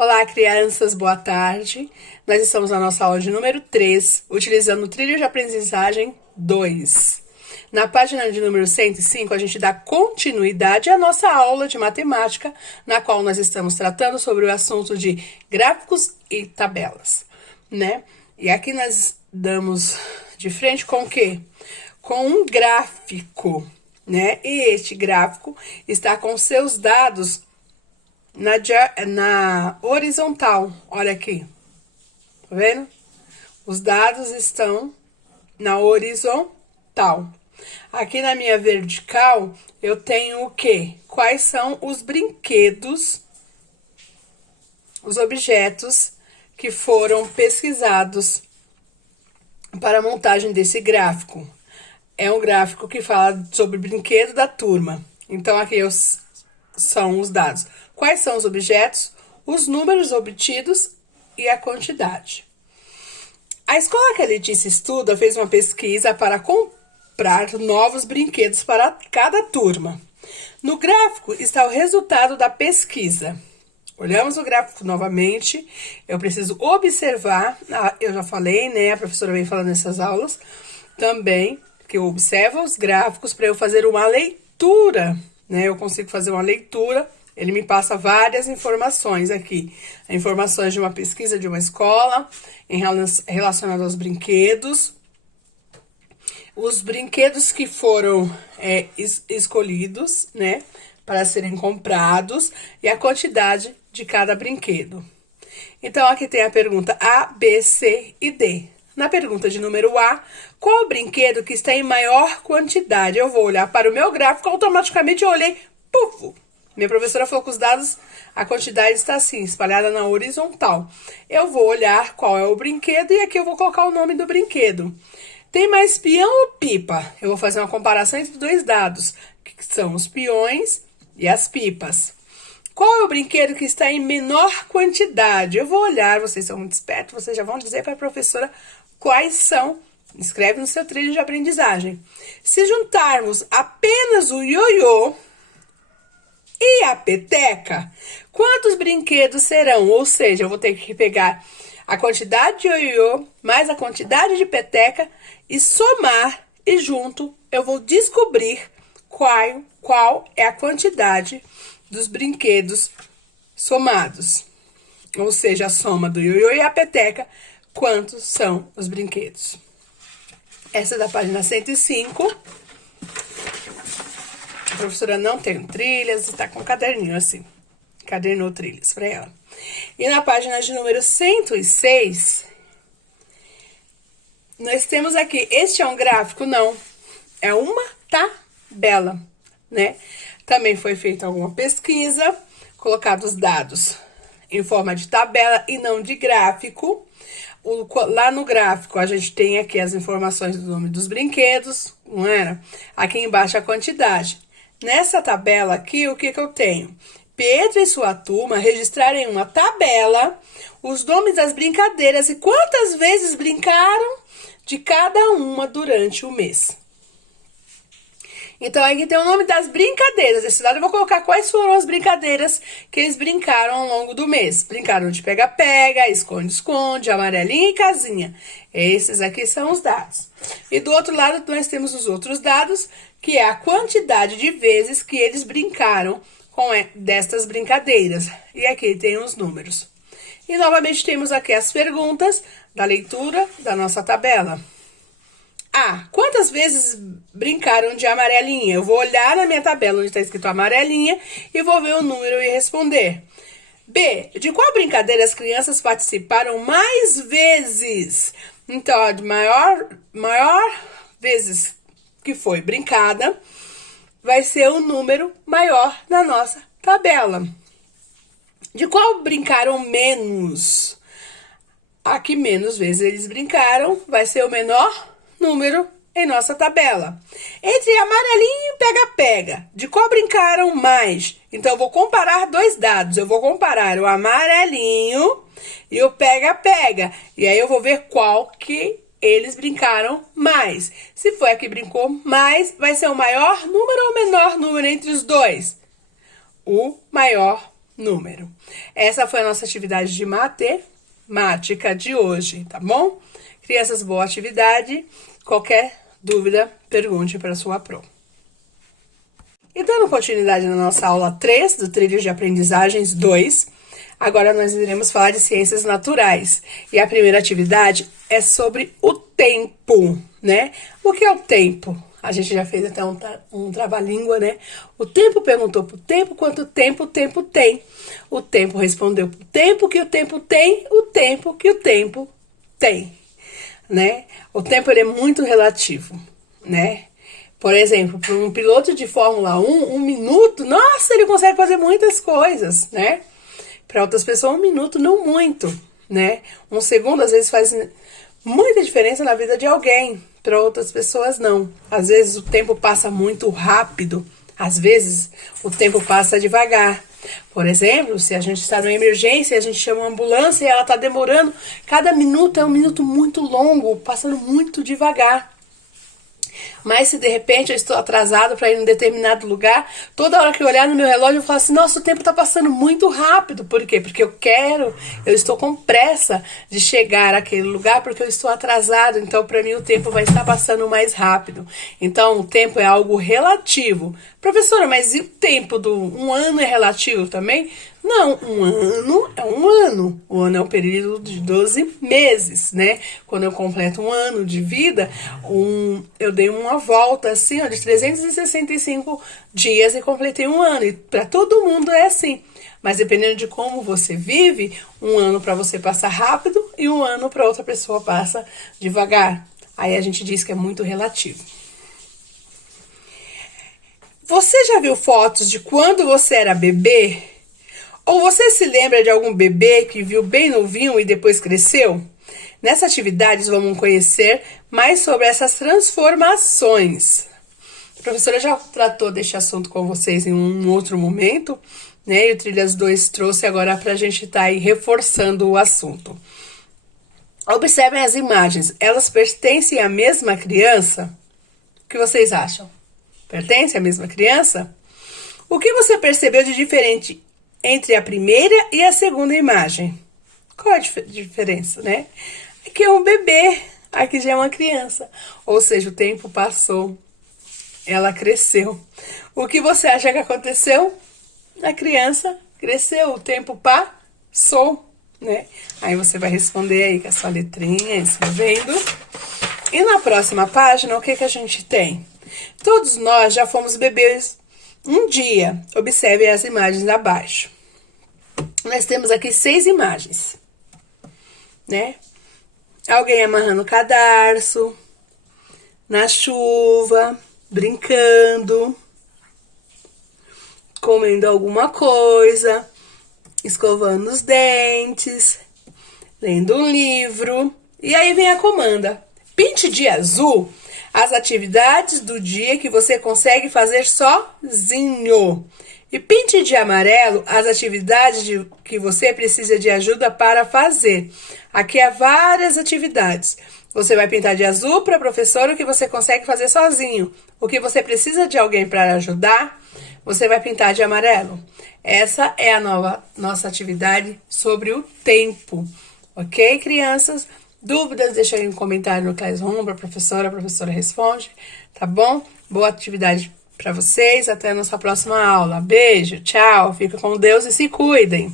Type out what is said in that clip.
Olá, crianças, boa tarde. Nós estamos na nossa aula de número 3, utilizando o trilho de aprendizagem 2. Na página de número 105, a gente dá continuidade à nossa aula de matemática, na qual nós estamos tratando sobre o assunto de gráficos e tabelas, né? E aqui nós damos de frente com o quê? Com um gráfico, né? E este gráfico está com seus dados na horizontal. Olha aqui, tá vendo? Os dados estão na horizontal. Aqui na minha vertical, eu tenho o quê? Quais são os brinquedos, os objetos que foram pesquisados para a montagem desse gráfico. É um gráfico que fala sobre brinquedo da turma. Então, aqui são os dados. Quais são os objetos, os números obtidos e a quantidade. A escola que a Letícia estuda fez uma pesquisa para comprar novos brinquedos para cada turma. No gráfico está o resultado da pesquisa. Olhamos o gráfico novamente. Eu preciso observar. Eu já falei, né? A professora vem falando nessas aulas também, que eu observo os gráficos para eu fazer uma leitura, né? Eu consigo fazer uma leitura. Ele me passa várias informações aqui. Informações de uma pesquisa de uma escola, relacionadas aos brinquedos. Os brinquedos que foram escolhidos, né, para serem comprados. E a quantidade de cada brinquedo. Então, aqui tem a pergunta A, B, C e D. Na pergunta de número A, qual o brinquedo que está em maior quantidade? Eu vou olhar para o meu gráfico, automaticamente eu olhei, puf! Minha professora falou que os dados, a quantidade está assim, espalhada na horizontal. Eu vou olhar qual é o brinquedo e aqui eu vou colocar o nome do brinquedo. Tem mais peão ou pipa? Eu vou fazer uma comparação entre dois dados, que são os peões e as pipas. Qual é o brinquedo que está em menor quantidade? Eu vou olhar, vocês são muito espertos, vocês já vão dizer para a professora quais são. Escreve no seu trilho de aprendizagem. Se juntarmos apenas o ioiô e a peteca, quantos brinquedos serão? Ou seja, eu vou ter que pegar a quantidade de ioiô mais a quantidade de peteca e somar, e junto eu vou descobrir qual é a quantidade dos brinquedos somados. Ou seja, a soma do ioiô e a peteca, quantos são os brinquedos. Essa é da página 105. A professora não tem trilhas, está com um caderninho assim. Cadernou trilhas para ela. E na página de número 106, nós temos aqui, este é um gráfico? Não, é uma tabela, né? Também foi feita alguma pesquisa, colocados dados em forma de tabela e não de gráfico. Lá no gráfico, a gente tem aqui as informações do nome dos brinquedos, não era? Aqui embaixo a quantidade. Nessa tabela aqui, o que eu tenho? Pedro e sua turma registraram em uma tabela os nomes das brincadeiras e quantas vezes brincaram de cada uma durante o mês. Então, aqui tem o nome das brincadeiras. Desse lado eu vou colocar quais foram as brincadeiras que eles brincaram ao longo do mês. Brincaram de pega-pega, esconde-esconde, amarelinha e casinha. Esses aqui são os dados. E do outro lado nós temos os outros dados, que é a quantidade de vezes que eles brincaram com destas brincadeiras. E aqui tem os números. E novamente temos aqui as perguntas da leitura da nossa tabela. A. Quantas vezes brincaram de amarelinha? Eu vou olhar na minha tabela onde está escrito amarelinha e vou ver o número e responder. B. De qual brincadeira as crianças participaram mais vezes? Então, a maior vezes que foi brincada vai ser o número maior na nossa tabela. De qual brincaram menos? Aqui menos vezes eles brincaram vai ser o menor número em nossa tabela. Entre amarelinho e pega-pega, de qual brincaram mais? Então, eu vou comparar dois dados. Eu vou comparar o amarelinho e o pega-pega. E aí, eu vou ver qual que eles brincaram mais. Se foi a que brincou mais, vai ser o maior número ou o menor número entre os dois? O maior número. Essa foi a nossa atividade de matemática de hoje, tá bom? Crianças, boa atividade. Qualquer dúvida, pergunte para a sua pro. E dando continuidade na nossa aula 3 do Trilho de Aprendizagens 2, agora nós iremos falar de ciências naturais. E a primeira atividade é sobre o tempo, né? O que é o tempo? A gente já fez até um trava-língua, né? O tempo perguntou pro tempo quanto tempo o tempo tem. O tempo respondeu pro tempo que o tempo tem, o tempo que o tempo tem, né? O tempo ele é muito relativo, né? Por exemplo, para um piloto de Fórmula 1, um minuto, nossa, ele consegue fazer muitas coisas, né? Para outras pessoas, um minuto não muito, né? Um segundo, às vezes, faz muita diferença na vida de alguém. Para outras pessoas, não. Às vezes, o tempo passa muito rápido. Às vezes, o tempo passa devagar. Por exemplo, se a gente está numa emergência e a gente chama uma ambulância e ela está demorando, cada minuto é um minuto muito longo, passando muito devagar. Mas se de repente eu estou atrasado para ir em um determinado lugar, toda hora que eu olhar no meu relógio eu falo assim, nossa, o tempo está passando muito rápido. Por quê? Porque eu estou com pressa de chegar àquele lugar porque eu estou atrasado. Então, para mim, o tempo vai estar passando mais rápido. Então, o tempo é algo relativo. Professora, mas e o tempo do um ano é relativo também? Não, um ano é um ano. O ano é um período de 12 meses, né? Quando eu completo um ano de vida, eu dei uma volta assim, ó, de 365 dias e completei um ano. E para todo mundo é assim. Mas dependendo de como você vive, um ano para você passa rápido e um ano para outra pessoa passa devagar. Aí a gente diz que é muito relativo. Você já viu fotos de quando você era bebê? Ou você se lembra de algum bebê que viu bem novinho e depois cresceu? Nessa atividade, vamos conhecer mais sobre essas transformações. A professora já tratou deste assunto com vocês em um outro momento, né? E o Trilhas 2 trouxe agora para a gente estar aí reforçando o assunto. Observem as imagens. Elas pertencem à mesma criança? O que vocês acham? Pertence à mesma criança? O que você percebeu de diferente entre a primeira e a segunda imagem? Qual a diferença, né? Aqui é um bebê, aqui já é uma criança. Ou seja, o tempo passou, ela cresceu. O que você acha que aconteceu? A criança cresceu, o tempo passou, né? Aí você vai responder aí com a sua letrinha, escrevendo. E na próxima página, o que a gente tem? Todos nós já fomos bebês um dia. Observe as imagens abaixo. Nós temos aqui 6 imagens, né? Alguém amarrando cadarço, na chuva, brincando, comendo alguma coisa, escovando os dentes, lendo um livro. E aí vem a comanda. Pinte de azul as atividades do dia que você consegue fazer sozinho. E pinte de amarelo as atividades que você precisa de ajuda para fazer. Aqui há várias atividades. Você vai pintar de azul para a professora o que você consegue fazer sozinho. O que você precisa de alguém para ajudar, você vai pintar de amarelo. Essa é a nossa atividade sobre o tempo. Ok, crianças? Dúvidas, deixa aí um comentário no Classroom para a professora responde, tá bom? Boa atividade para vocês, até a nossa próxima aula. Beijo, tchau, fica com Deus e se cuidem!